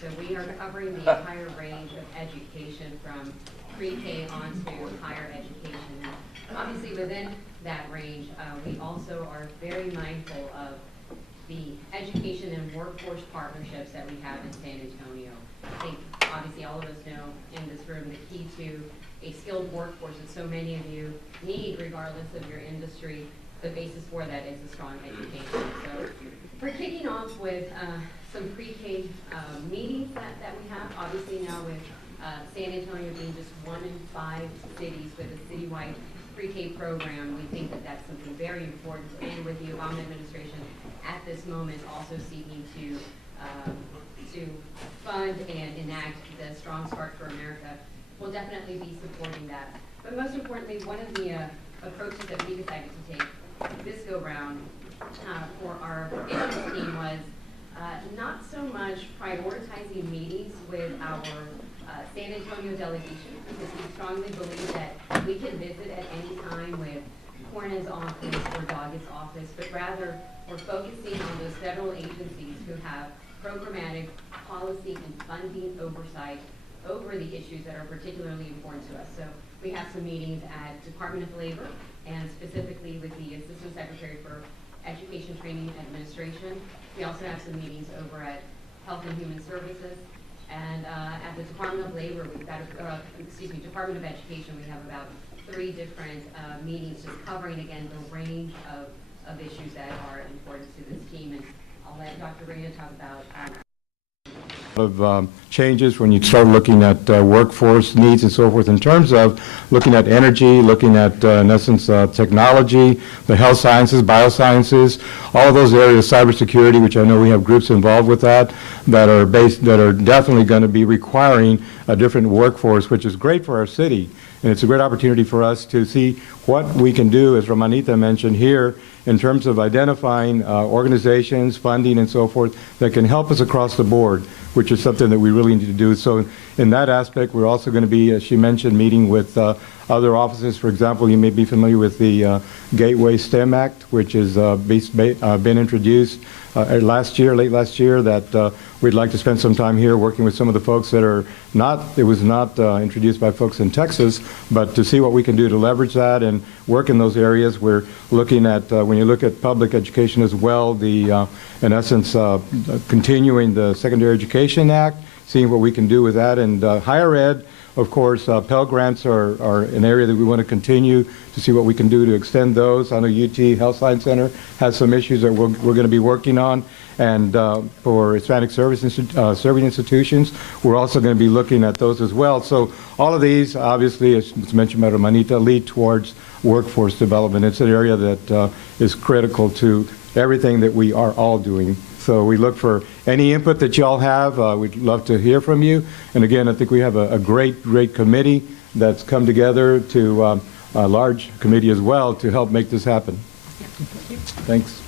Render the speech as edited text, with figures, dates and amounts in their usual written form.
So we are covering the entire range of education from pre-K on to higher education. And obviously within that range, we also are very mindful of the education and workforce partnerships that we have in San Antonio. I think obviously all of us know in this room the key to a skilled workforce that so many of you need regardless of your industry. The basis for that is a strong education. So we're kicking off with some pre-K meetings that we have. Obviously now with San Antonio being just 1 in 5 cities with a citywide pre-K program, we think that that's something very important. And with the Obama administration at this moment also seeking to fund and enact the Strong Start for America, we'll definitely be supporting that. But most importantly, one of the approaches that we decided to take this go round for our issues team was not so much prioritizing meetings with our San Antonio delegation, because we strongly believe that we can visit at any time with Cornyn's office or Doggett's office, but rather we're focusing on those federal agencies who have programmatic policy and funding oversight over the issues that are particularly important to us. So we have some meetings at Department of Labor and specifically with the Assistant Secretary for Education, Training, and Administration. We also have some meetings over at Health and Human Services. And at the Department of Labor, we've got, Department of Education, we have about 3 different meetings just covering, again, the range of issues that are important to this team. And I'll let Dr. Rita talk about of changes when you start looking at workforce needs and so forth in terms of looking at energy, looking at, in essence, technology, the health sciences, biosciences, all of those areas, cybersecurity, which I know we have groups involved with that are definitely going to be requiring a different workforce, which is great for our city. And it's a great opportunity for us to see what we can do, as Romanita mentioned here, in terms of identifying organizations, funding, and so forth that can help us across the board, which is something that we really need to do. So in that aspect, we're also going to be, as she mentioned, meeting with other offices. For example, you may be familiar with the Gateway STEM Act, which has been introduced late last year, that we'd like to spend some time here working with some of the folks that are not, it was not introduced by folks in Texas, but to see what we can do to leverage that and work in those areas. We're looking at, when you look at public education as well, the, in essence, continuing the Secondary Education Act, seeing what we can do with that. And higher ed, of course, Pell Grants are an area that we want to continue to see what we can do to extend those. I know UT Health Science Center has some issues that we're going to be working on. And for Hispanic serving institutions, we're also going to be looking at those as well. So all of these, obviously, as was mentioned by Romanita, lead towards workforce development. It's an area that is critical to everything that we are all doing. So we look for any input that you all have. We'd love to hear from you. And again, I think we have a great committee that's come together, to a large committee as well, to help make this happen. Thanks.